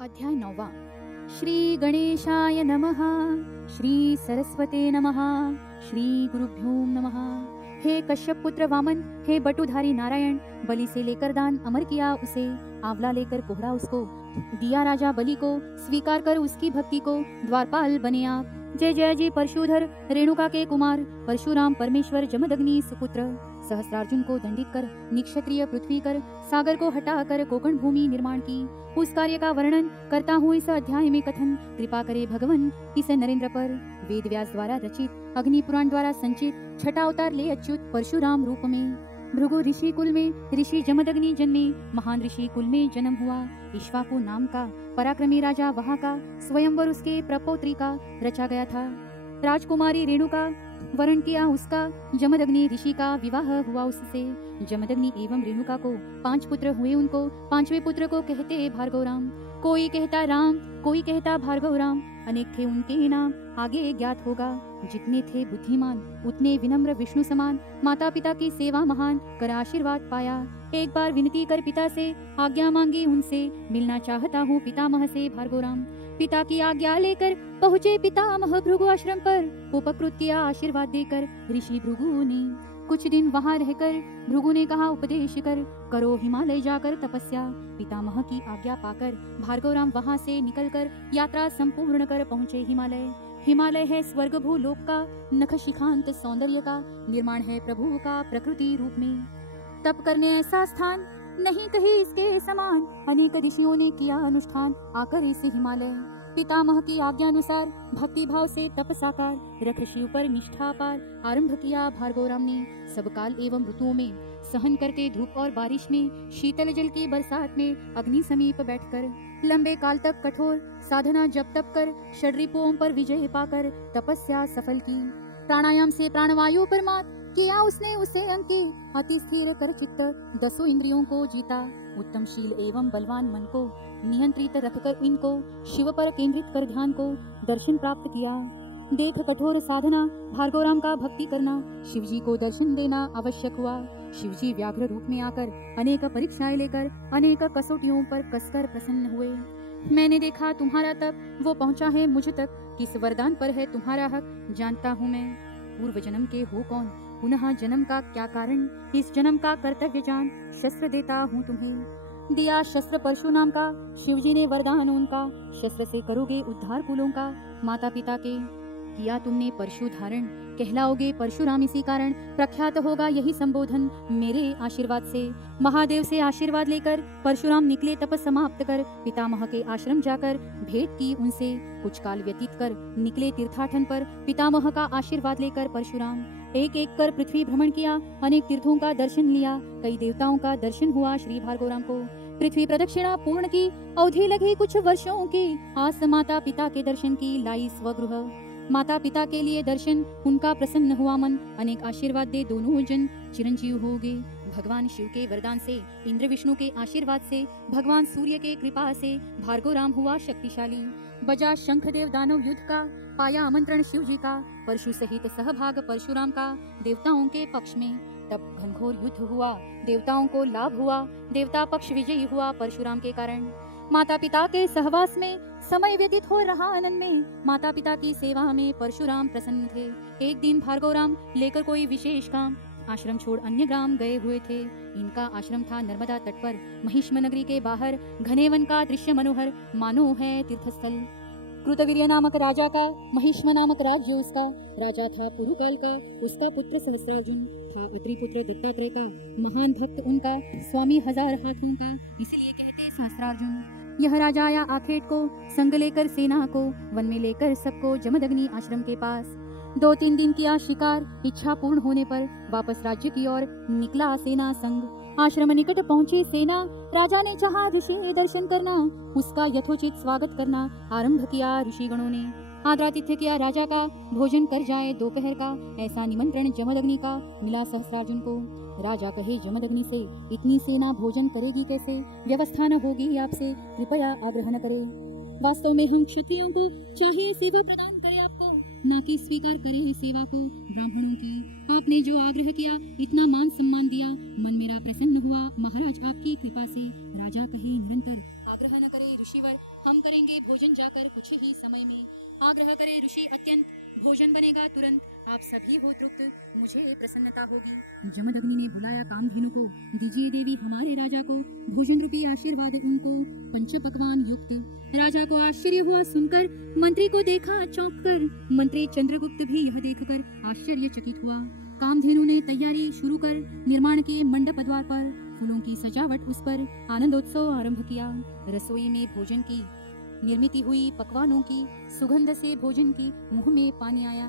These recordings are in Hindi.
अध्याय 9। श्री गणेशाय नमः। श्री सरस्वते नमः। श्री गुरुभ्यो नमः। हे कश्यप पुत्र वामन, हे बटुधारी नारायण, बलि से लेकर दान अमर किया उसे, आंवला लेकर कोहड़ा उसको दिया राजा बलि को, स्वीकार कर उसकी भक्ति को, द्वारपाल बने आप। जय जय जी परशुधर रेणुका के कुमार, परशुराम परमेश्वर जमदग्नि सुपुत्र। सहस्रार्जुन को दंडित कर, निक्षत्रिय पृथ्वी कर, सागर को हटा कर कोकण भूमि निर्माण की। उस कार्य का वर्णन करता हूँ इस अध्याय में कथन। कृपा करे भगवन इस नरेंद्र पर। वेद व्यास द्वारा रचित, अग्नि पुराण द्वारा संचित, छठा अवतार ले अच्युत परशुराम रूप में। भृगु ऋषि कुल में ऋषि जमदग्नि जन्मे, महान ऋषि कुल में जन्म हुआ इक्ष्वाकु नाम का, पराक्रमी राजा वहाँ का, स्वयंवर उसके प्रपौत्री का रचा गया था। राजकुमारी रेणुका वरण किया उसका, जमदग्नि ऋषि का विवाह हुआ उससे। जमदग्नि एवं रेणुका को 5 पुत्र हुए उनको, 5वें पुत्र को कहते भार्गव राम। कोई कहता राम, कोई कहता भार्गव राम, अनेक थे उनके नाम आगे ज्ञात होगा। जितने थे बुद्धिमान उतने विनम्र विष्णु समान, माता पिता की सेवा महान कर आशीर्वाद पाया। एक बार विनती कर पिता से आज्ञा मांगी उनसे, मिलना चाहता हूँ पितामह से भार्गव राम। पिता की आज्ञा लेकर पहुँचे पितामह भृगु आश्रम पर, उपकृत किया आशीर्वाद देकर ऋषि भृगु ने। कुछ दिन वहाँ रहकर भृगु ने कहा उपदेश कर, करो हिमालय जाकर तपस्या। पितामह की आज्ञा पाकर भार्गव राम वहाँ से निकलकर यात्रा संपूर्ण कर पहुँचे हिमालय। हिमालय है स्वर्ग भूलोक का, नख शिखांत सौंदर्य का, निर्माण है प्रभु का प्रकृति रूप में। तप करने ऐसा स्थान नहीं कहीं इसके समान, अनेक ऋषियों ने किया अनुष्ठान आकर इस हिमालय। पितामह की आज्ञानुसार भक्ति भाव से तप साकार, रख शिव पर निष्ठा पार आरंभ किया भार्गव राम ने। सब काल एवं ऋतुओं में सहन करते धूप और बारिश में, शीतल जल की बरसात में अग्नि समीप बैठकर, लंबे काल तक कठोर साधना जप तप कर, षड्रिपुओं पर विजय पाकर तपस्या सफल की। प्राणायाम से प्राणवायु पर मात किया उसने उसे अंकित, अति स्थिर कर चित्त 10 इंद्रियों को जीता। उत्तम शील एवं बलवान मन को नियंत्रित रखकर इनको, शिव पर केंद्रित कर ध्यान को दर्शन प्राप्त किया। देख कठोर साधना भार्गव राम का भक्ति करना, शिवजी को दर्शन देना आवश्यक हुआ। शिवजी व्याघ्र रूप में आकर अनेक परीक्षाएं लेकर, अनेक कसौटियों पर कसकर प्रसन्न हुए। मैंने देखा तुम्हारा तप, वो पहुंचा है मुझ तक, किस वरदान पर है तुम्हारा हक जानता हूँ मैं। पूर्व जन्म के हो कौन, पुनः जन्म का क्या कारण, इस जन्म का कर्तव्य जान, शस्त्र देता हूँ तुम्हें। दिया शस्त्र परशुराम का, शिवजी ने वरदान उनका, शस्त्र से करोगे उद्धार कुलों का। माता पिता के किया तुमने परशु धारण, कहलाओगे परशुराम इसी कारण, प्रख्यात होगा यही संबोधन मेरे आशीर्वाद से। महादेव से आशीर्वाद लेकर परशुराम निकले तप समाप्त कर, पितामह के आश्रम जाकर भेंट की उनसे। कुछ काल व्यतीत कर निकले तीर्थाटन पर, पितामह का आशीर्वाद लेकर परशुराम। एक एक कर पृथ्वी भ्रमण किया, अनेक तीर्थों का दर्शन लिया, कई देवताओं का दर्शन हुआ श्री भार्गव राम को। पृथ्वी प्रदक्षिणा पूर्ण की, अवधि लगी कुछ वर्षों की, आस माता पिता के दर्शन की लाई स्वगृह। माता पिता के लिए दर्शन उनका प्रसन्न हुआ मन, अनेक आशीर्वाद दे दोनों जन चिरंजीव होगे। भगवान शिव के वरदान से, इंद्र विष्णु के आशीर्वाद से, भगवान सूर्य के कृपा से भार्गव राम हुआ शक्तिशाली। बजा शंखदेव दानव युद्ध का, पाया आमंत्रण शिव जी का, परशु सहित सहभाग परशुराम का देवताओं के पक्ष में। तब घनघोर युद्ध हुआ, देवताओं को लाभ हुआ, देवता पक्ष विजयी हुआ परशुराम के कारण। माता पिता के सहवास में समय व्यतीत हो रहा आनंद में, माता पिता की सेवा में परशुराम प्रसन्न थे। एक दिन भार्गव राम लेकर कोई विशेष काम, आश्रम छोड़ अन्य ग्राम गए हुए थे। इनका आश्रम था नर्मदा तट पर, महिष्म नगरी के बाहर, घने वन का दृश्य मनोहर मानो है तीर्थस्थल। कृतवीर्य नामक राजा का, महिष्म नामक राज्य उसका, राजा था पुरुकाल का, उसका पुत्र सहस्रार्जुन था, अत्रि पुत्र दत्तात्रेय का, महान भक्त उनका, स्वामी 1000 हाथों का, इसलिए कहते सहस्रार्जुन। यह राजा आया आखेट को, संग लेकर सेना को, वन में लेकर सबको जमदग्नि आश्रम के पास। 2-3 दिन किया शिकार, इच्छा पूर्ण होने पर वापस राज्य की ओर निकला सेना संग। आश्रम निकट पहुंची सेना, राजा ने चाहा ऋषि दर्शन करना, उसका यथोचित स्वागत करना आरंभ किया ऋषिगणों ने। आदरातिथ्य किया राजा का, भोजन कर जाए दोपहर का, ऐसा निमंत्रण जमदग्नि का मिला सहस्रार्जुन को। राजा कहे जमदग्नि से, इतनी सेना भोजन करेगी कैसे, व्यवस्था न होगी आपसे, कृपया आग्रह न करे। वास्तव में हम क्षत्रियों को चाहिए सेवा प्रदान करे आपको, ना कि स्वीकार करे सेवा को ब्राह्मणों की। आपने जो आग्रह किया, इतना मान सम्मान दिया, मन मेरा प्रसन्न हुआ महाराज आपकी कृपा से। राजा कहे निरंतर आग्रह न करे ऋषिवर, हम करेंगे भोजन जाकर कुछ ही समय में। आग्रह करे ऋषि अत्यंत, भोजन बनेगा तुरंत, आप सभी हो तृप्त, मुझे प्रसन्नता होगी। जमदग्नि ने बुलाया कामधेनु को, दीजिए देवी हमारे राजा को भोजन रूपी आशीर्वाद उनको, पंच पकवान युक्त। राजा को आश्चर्य हुआ सुनकर, मंत्री को देखा चौंक कर, मंत्री चंद्रगुप्त भी यह देखकर आश्चर्यचकित हुआ। कामधेनु ने तैयारी शुरू कर निर्माण के मंडप द्वार पर फूलों की सजावट उस पर आनंदोत्सव आरंभ किया। रसोई में भोजन की निर्मित हुई पकवानों की सुगंध से भोजन की मुंह में पानी आया।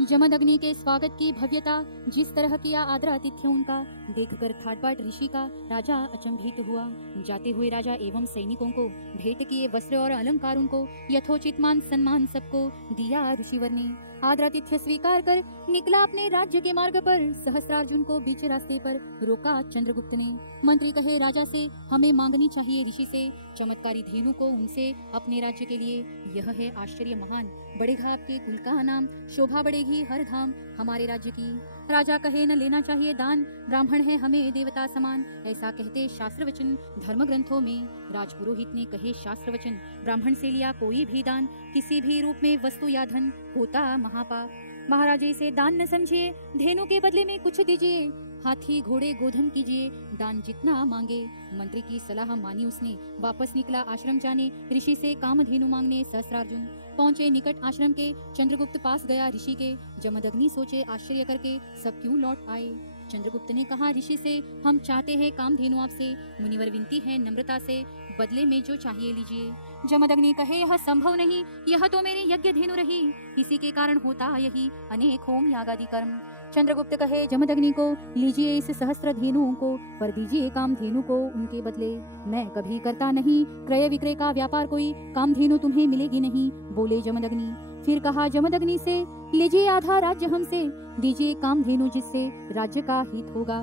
जमदग्नि के स्वागत की भव्यता, जिस तरह किया आदर आतिथ्य उनका, देखकर खाटबाट ऋषि का राजा अचंभित हुआ। जाते हुए राजा एवं सैनिकों को भेंट किए वस्त्र और अलंकार उनको यथोचित मान सम्मान सबको दिया। ऋषिवर ने आदरातिथ्य स्वीकार कर निकला अपने राज्य के मार्ग पर। सहस्त्रार्जुन को बीच रास्ते पर रोका चंद्रगुप्त ने। मंत्री कहे राजा से, हमें मांगनी चाहिए ऋषि से चमत्कारी धेनु को उनसे अपने राज्य के लिए। यह है आश्चर्य महान, बढ़ेगा आपके कुल का नाम, शोभा बढ़ेगी हर धाम हमारे राज्य की। राजा कहे न लेना चाहिए दान, ब्राह्मण है हमें देवता समान, ऐसा कहते शास्त्र वचन धर्म ग्रंथों में। राजपुरोहित ने कहे शास्त्र वचन, ब्राह्मण से लिया कोई भी दान, किसी भी रूप में वस्तु या धन होता महापाप। महाराजे से दान न समझिए, धेनु के बदले में कुछ दीजिए, हाथी घोड़े गोधन कीजिए, दान जितना मांगे। मंत्री की सलाह मानी उसने, वापस निकला आश्रम जाने, ऋषि से कामधेनु मांगने। सहस्त्रार्जुन पहुंचे निकट आश्रम के, चंद्रगुप्त पास गया ऋषि के। जमदग्नि सोचे आश्चर्य करके सब क्यों लौट आए। चंद्रगुप्त ने कहा ऋषि से, हम चाहते हैं कामधेनु आपसे, मुनिवर विनती है नम्रता से, बदले में जो चाहिए लीजिए। जमदग्नि कहे यह संभव नहीं, यह तो मेरी यज्ञ धेनु रही, इसी के कारण होता यही अनेक होम यागादि कर्म। चंद्रगुप्त कहे जमदग्नि को, लीजिए इस सहस्त्र धेनुओं को, पर दीजिए कामधेनु को उनके बदले। मैं कभी करता नहीं क्रय विक्रय का व्यापार कोई, कामधेनु तुम्हें मिलेगी नहीं, बोले जमदग्नि। फिर कहा जमदग्नि से, लीजिए आधा राज्य हमसे, दीजिए कामधेनु जिससे राज्य का हित होगा।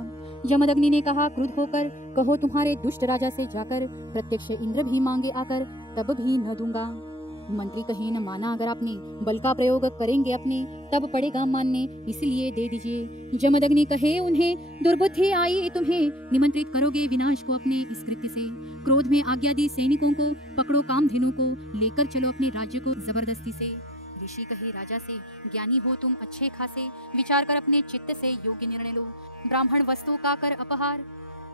जमदग्नि ने कहा क्रुद्ध होकर, कहो तुम्हारे दुष्ट राजा से जाकर, प्रत्यक्ष इंद्र भी मांगे आकर, तब भी न दूंगा। मंत्री कहे न माना अगर आपने, बल का प्रयोग करेंगे अपने, तब पड़ेगा मानने, इसलिए दे दीजिए। जमदग्नि कहे उन्हें, दुर्बुद्धि आई तुम्हें, निमंत्रित करोगे विनाश को अपने इस कृत्य से। क्रोध में आज्ञा दी सैनिकों को, पकड़ो कामधेनु को, लेकर चलो अपने राज्य को जबरदस्ती से। ऋषि कहे राजा से, ज्ञानी हो तुम अच्छे खासे, विचार कर अपने चित्त से योग्य निर्णय लो। ब्राह्मण वस्तु का कर अपहार,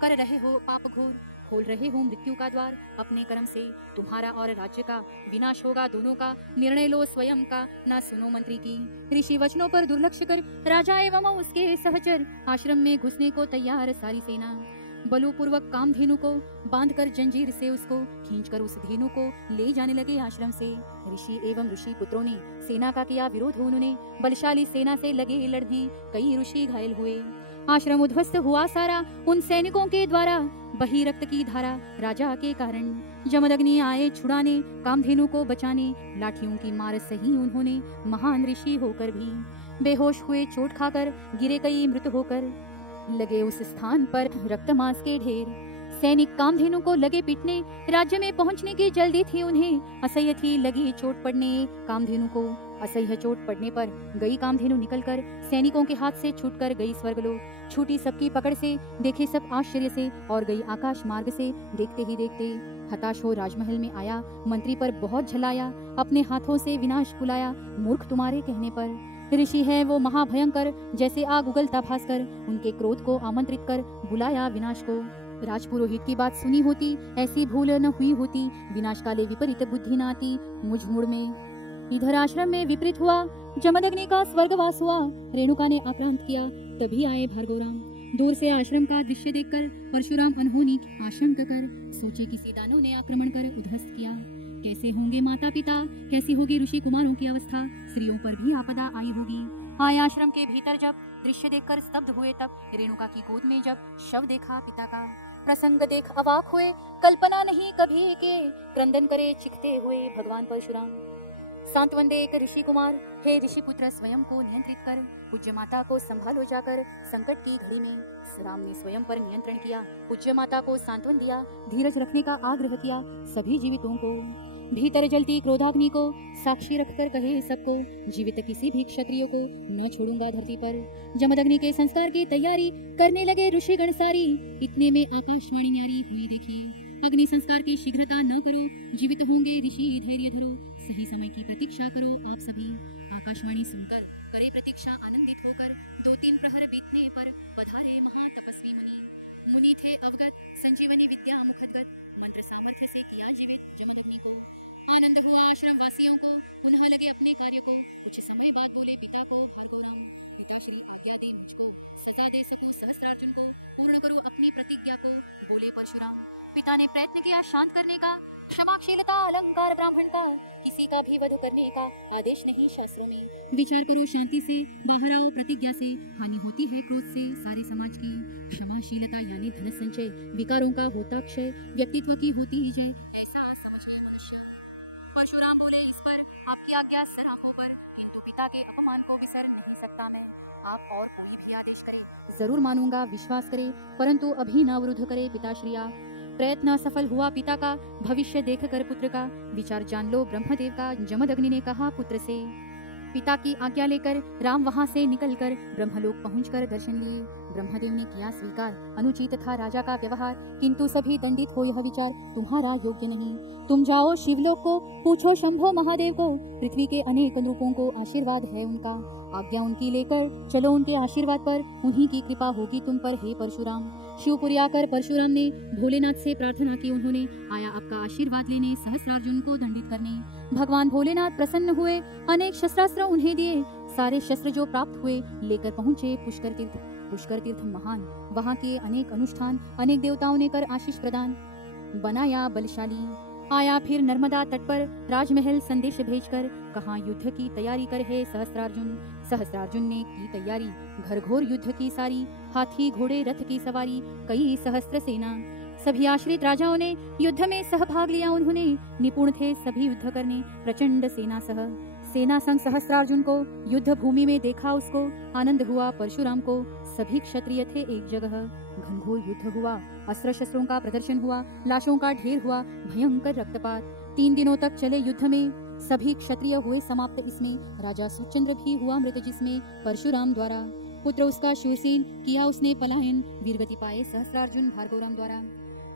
कर रहे हो पाप घोर, खोल रहे हो मृत्यु का द्वार, अपने कर्म से तुम्हारा और राज्य का विनाश होगा दोनों का, निर्णय लो स्वयं का, ना सुनो मंत्री की। ऋषि वचनों पर दुर्लक्ष्य कर राजा एवं उसके सहचर आश्रम में घुसने को तैयार सारी सेना। बलोपूर्वक कामधेनु को बांधकर जंजीर से उसको खींचकर उस धेनु को ले जाने लगे आश्रम से। ऋषि एवं ऋषि पुत्रों ने सेना का किया विरोध, उन्होंने बलशाली सेना से लगे लड़ने, कई ऋषि घायल हुए। आश्रम उद्ध्वस्त हुआ सारा उन सैनिकों के द्वारा, बही रक्त की धारा राजा के कारण। जमदग्नि आए छुड़ाने, कामधेनु को बचाने, लाठियों की मार सही उन्होंने, महान ऋषि होकर भी। बेहोश हुए चोट खाकर, गिरे कई मृत होकर, लगे उस स्थान पर रक्त मांस के ढेर। सैनिक कामधेनु को लगे पीटने, राज्य में पहुंचने की जल्दी थी उन्हें, असह्य थी लगी चोट पड़ने कामधेनु को। असह्य चोट पड़ने पर गई कामधेनु निकलकर, सैनिकों के हाथ से छूटकर गई स्वर्गलोक। छूटी सबकी पकड़ से, देखे सब आश्चर्य से, और गई आकाश मार्ग से, देखते ही देखते। हताश हो राजमहल में आया, मंत्री पर बहुत झलाया, अपने हाथों से विनाश बुलाया, मूर्ख तुम्हारे कहने पर। ऋषि है वो महाभयंकर, जैसे आग उगलता भास्कर, उनके क्रोध को आमंत्रित कर बुलाया विनाश को। राजपुरोहित की बात सुनी होती, ऐसी भूल न हुई होती, विनाश काले विपरीत बुद्धि न आती मुझ मुड़ में। इधर आश्रम में विपरीत हुआ, जमदग्नि का स्वर्गवास हुआ, रेणुका ने आक्रांत किया, तभी आए भार्गवराम। दूर से आश्रम का दृश्य देखकर परशुराम अनहोनी आशंका कर, सोचे किसी दानव ने आक्रमण कर उद्ध्वस्त किया। कैसे होंगे माता पिता, कैसी होगी ऋषि कुमारों की अवस्था, स्त्रियों पर भी आपदा आई होगी। आए आश्रम के भीतर जब, दृश्य देखकर स्तब्ध हुए तब, रेणुका की गोद में जब शव देखा पिता का। प्रसंग देख अवाक हुए, कल्पना नहीं कभी के, क्रंदन करे चिखते हुए भगवान परशुराम। सांत्वन दे एक ऋषि कुमार, हे ऋषि पुत्र स्वयं को नियंत्रित कर, पूज्य माता को संभालो जाकर संकट की घड़ी में। राम ने स्वयं पर नियंत्रण किया, पूज्य माता को सांत्वन दिया, धीरज रखने का आग्रह किया सभी जीवितों को। भीतर जलती क्रोधाग्नि को साक्षी रखकर कहे सबको, जीवित किसी भी क्षत्रिय को न छोड़ूंगा धरती पर। जमदग्नि के संस्कार की तैयारी करने लगे ऋषिगण सारी, इतने में आकाशवाणी न्यारी हुई देखी। अग्नि संस्कार की शीघ्रता न करो, जीवित होंगे ऋषि धैर्य धरो, सही समय की प्रतीक्षा करो आप सभी। आकाशवाणी सुनकर करे प्रतीक्षा आनंदित होकर, 2-3 प्रहर बीतने पर पधारे महातपस्वी मुनि। मुनि थे अवगत संजीवनी विद्या मुखदगत, मंत्र सामर्थ्य से किया जीवित जमदग्नि को। आनंद हुआ आश्रम वासियों को, पुनः लगे अपने कार्य को। कुछ समय बाद बोले पिता को भार्गवराम, पिताश्री आज्ञा दे मुझको, सजा दे सको सहस्त्रार्जुन को, पूर्ण करो अपनी प्रतिज्ञा को। बोले परशुराम, पिता ने प्रयत्न किया शांत करने का, क्षमाशीलता अलंकार ब्राह्मण का, किसी का भी वध करने का आदेश नहीं शास्त्रों में। विचार करो शांति से, बाहर आओ प्रतिज्ञा से, हानि होती है क्रोध से सारे समाज की। क्षमाशीलता यानी धन संचय, विकारों का होता क्षय, व्यक्तित्व की होती ही जय, ऐसा समझे मनुष्य। परशुराम बोले इस पर आपकी आज्ञा सराहों पर, किंतु पिता के अपमान को विसर नहीं सकता मैं। आप और कोई भी आदेश करे जरूर मानूंगा, विश्वास करे, परंतु अभी न विरुद्ध करे पिताश्री आप। प्रयत्न असफल हुआ पिता का, भविष्य देखकर पुत्र का, विचार जान लो ब्रह्मदेव का। जमदग्नि ने कहा पुत्र से, पिता की आज्ञा लेकर राम वहां से निकलकर ब्रह्मलोक पहुंचकर दर्शन लिए। ब्रह्मदेव ने किया स्वीकार, अनुचित था राजा का व्यवहार, किंतु सभी दंडित हो यह विचार तुम्हारा योग्य नहीं। तुम जाओ शिवलोक को, पूछो शंभो महादेव को, पृथ्वी के अनेक रूपों को आशीर्वाद है उनका। आज्ञा उनकी लेकर चलो उनके आशीर्वाद पर, उन्हीं की कृपा होगी तुम पर हे परशुराम। शिवपुरी आकर परशुराम ने भोलेनाथ से प्रार्थना की उन्होंने, आया आपका आशीर्वाद लेने सहस्त्रार्जुन को दंडित करने। भगवान भोलेनाथ प्रसन्न हुए, अनेक शस्त्रास्त्र उन्हें दिए, सारे शस्त्र जो प्राप्त हुए लेकर पहुंचे पुष्कर तीर्थ। पुष्कर तीर्थ महान, वहां के अनेक अनुष्ठान, अनेक देवताओं ने कर आशीष प्रदान, बनाया बलशाली। आया फिर नर्मदा तट पर राजमहल संदेश भेजकर, कहा युद्ध की तैयारी कर है सहस्त्रार्जुन। सहस्त्रार्जुन ने की तैयारी, घर घोर युद्ध की सारी, हाथी घोड़े रथ की सवारी, कई सहस्त्र सेना। सभी आश्रित राजाओं ने युद्ध में सहभाग लिया उन्होंने, निपुण थे सभी युद्ध करने प्रचंड सेना सह। सेना संग सहस्त्रार्जुन को युद्ध भूमि में देखा उसको, आनंद हुआ परशुराम को, सभी क्षत्रिय थे एक जगह। घनघोर युद्ध हुआ, अस्त्र शस्त्रों का प्रदर्शन हुआ, लाशों का ढेर हुआ, भयंकर रक्तपात। 3 दिनों तक चले युद्ध में, सभी क्षत्रिय हुए समाप्त इसमें। राजा सुचंद्र भी हुआ मृत जिसमें परशुराम द्वारा, पुत्र उसका शूरसेन किया उसने पलायन, वीरगति पाए सहस्त्रार्जुन भार्गवराम द्वारा।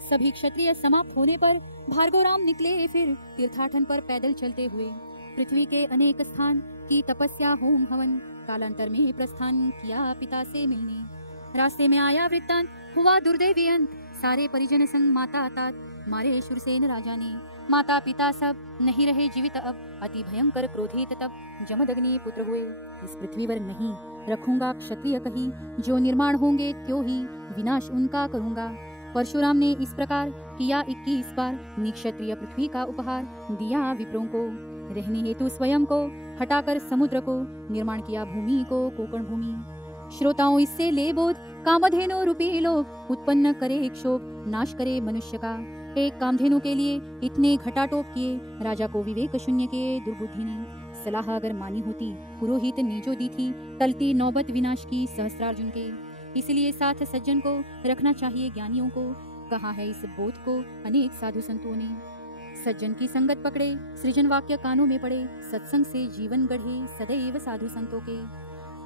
सभी क्षत्रिय समाप्त होने पर भार्गवराम निकले फिर तीर्थाटन पर पैदल चलते हुए। पृथ्वी के अनेक स्थान की तपस्या होम हवन, कालांतर में प्रस्थान किया पिता से मिलने। रास्ते में आया वृत्तांत, हुआ दुर्दैवी अंत, सारे परिजन संग माता तात, मारे शूरसेन राजा ने। माता पिता सब नहीं रहे जीवित अब, अति भयंकर क्रोधित तब जमदग्नि पुत्र हुए। इस पृथ्वी पर नहीं रखूंगा क्षत्रिय कहीं, जो निर्माण होंगे त्यों ही विनाश उनका करूंगा। परशुराम ने इस प्रकार किया 21 बार, निक्षत्रिय पृथ्वी का उपहार दिया विप्रों को। रहने हेतु स्वयं को हटाकर समुद्र को, निर्माण किया भूमि को कोकण भूमि। श्रोताओं इससे ले बोध, कामधेनु रूपी लोभ उत्पन्न करे एक शोभ, नाश करे मनुष्य का। एक कामधेनु के लिए इतने घटाटोप किए, राजा को विवेक शून्य के दुर्बुद्धि ने। सलाह अगर मानी होती पुरोहित ने जो दी थी, टलती नौबत विनाश की सहस्त्रार्जुन के। इसलिए साथ सज्जन को रखना चाहिए ज्ञानियों को, कहा है इस बोध को अनेक साधु संतों ने। सज्जन की संगत पकड़े, सृजन वाक्य कानों में पड़े, सत्संग से जीवन गढ़े सदैव साधु संतों के।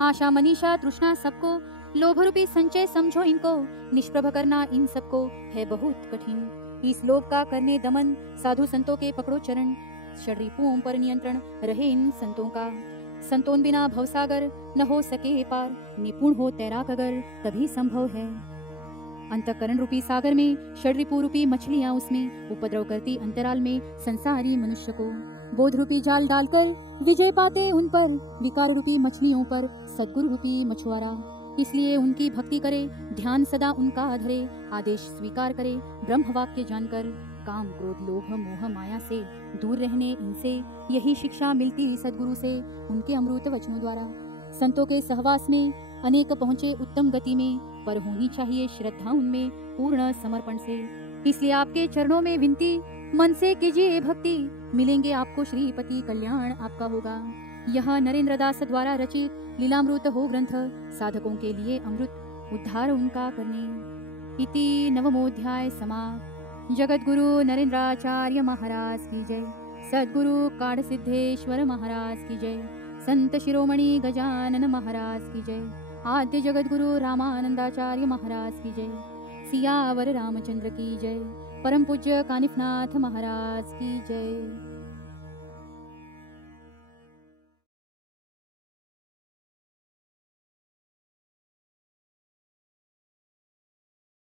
आशा मनीषा तृष्णा सबको, लोभ रूपी संचय समझो इनको, निष्प्रभ करना इन सबको है बहुत कठिन। इस लोभ का करने दमन, साधु संतों के पकड़ो चरण, षड्रिपुओं पर नियंत्रण रहे इन संतों का। संतों बिना भवसागर न हो सके पार, निपुण हो तैराक अगर तभी संभव है। अंतःकरण रूपी सागर में षड्रिपु रूपी मछलियां उसमें, उपद्रव करती अंतराल में संसारी मनुष्य को। बोध रूपी जाल डालकर विजय पाते उन पर, विकार रूपी मछलियों पर सद्गुरु रूपी मछुआरा। इसलिए उनकी भक्ति करे, ध्यान सदा उनका धरे, आदेश स्वीकार करे ब्रह्म वाक्य जानकर। काम क्रोध लोभ मोह माया से दूर रहने इनसे, यही शिक्षा मिलती सद्गुरु से उनके अमृत वचनों द्वारा। संतों के सहवास में अनेक पहुँचे उत्तम गति में, पर होनी चाहिए श्रद्धा उनमें पूर्ण समर्पण से। इसलिए आपके चरणों में विनती, मन से कीजिए भक्ति, मिलेंगे आपको श्रीपति, कल्याण आपका होगा। यह नरेंद्र दास द्वारा रचित लीलामृत हो ग्रंथ, साधकों के लिए अमृत उद्धार उनका करने। इति नवमोध्याय समाप्त। जगत गुरु नरेंद्राचार्य महाराज की जय। सद्गुरु काड़ सिद्धेश्वर महाराज की जय। संत शिरोमणि गजानन महाराज की जय। आद्य जगत गुरु रामानंदाचार्य महाराज की जय। सियावर रामचंद्र की जय। परम पूज्य कानिफनाथ महाराज की जय।